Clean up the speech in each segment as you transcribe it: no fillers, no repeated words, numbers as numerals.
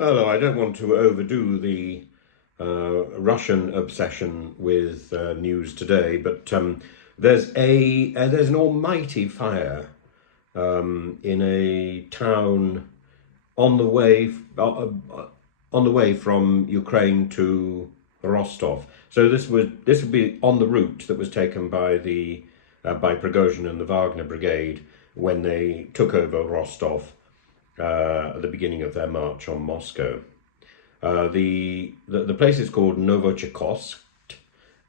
Although I don't want to overdo the Russian obsession with news today, but there's an almighty fire in a town on the way on the way from Ukraine to Rostov. So this would be on the route that was taken by the by Prigozhin and the Wagner Brigade when they took over Rostov at the beginning of their march on Moscow. The place is called Novocherkassk,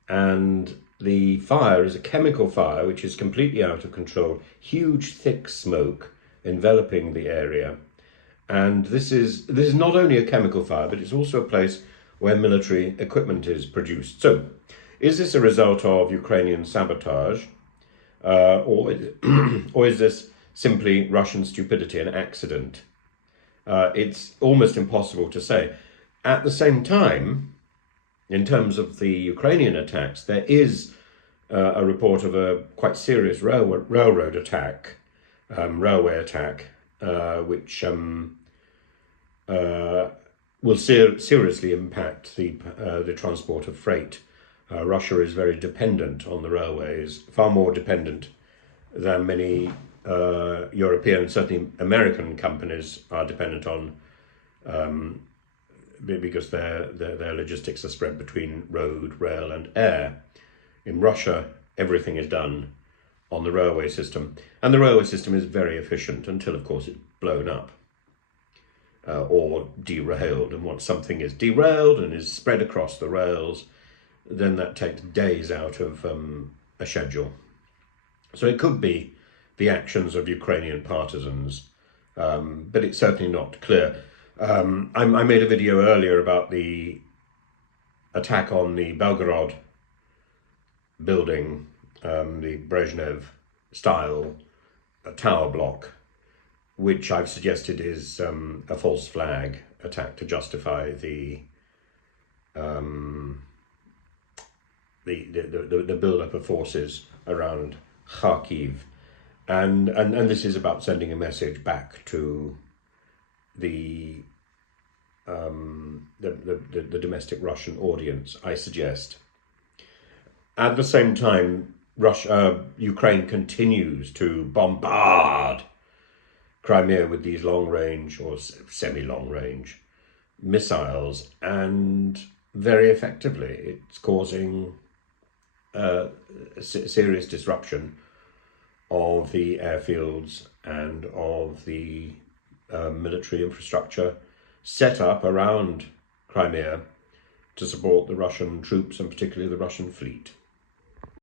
and the fire is a chemical fire which is completely out of control. Huge, thick smoke enveloping the area, and this is not only a chemical fire, but it's also a place where military equipment is produced. So, is this a result of Ukrainian sabotage, or or is this simply Russian stupidity, an accident? It's almost impossible to say. At the same time, in terms of the Ukrainian attacks, there is a report of a quite serious railroad attack, railway attack, which will seriously impact the transport of freight. Russia is very dependent on the railways, far more dependent than many European, certainly American companies are dependent on, because their logistics are spread between road, rail and air. In Russia, everything is done on the railway system, and the railway system is very efficient until, of course, it's blown up or derailed. And once something is derailed and is spread across the rails, then that takes days out of a schedule. So it could be the actions of Ukrainian partisans, but it's certainly not clear. I made a video earlier about the attack on the Belgorod building, the Brezhnev style tower block, which I've suggested is a false flag attack to justify the build-up of forces around Kharkiv, and this is about sending a message back to the domestic Russian audience, I suggest. At the same time, Ukraine continues to bombard Crimea with these long-range or semi-long-range missiles, and very effectively. It's causing serious disruption of the airfields and of the military infrastructure set up around Crimea to support the Russian troops and particularly the Russian fleet.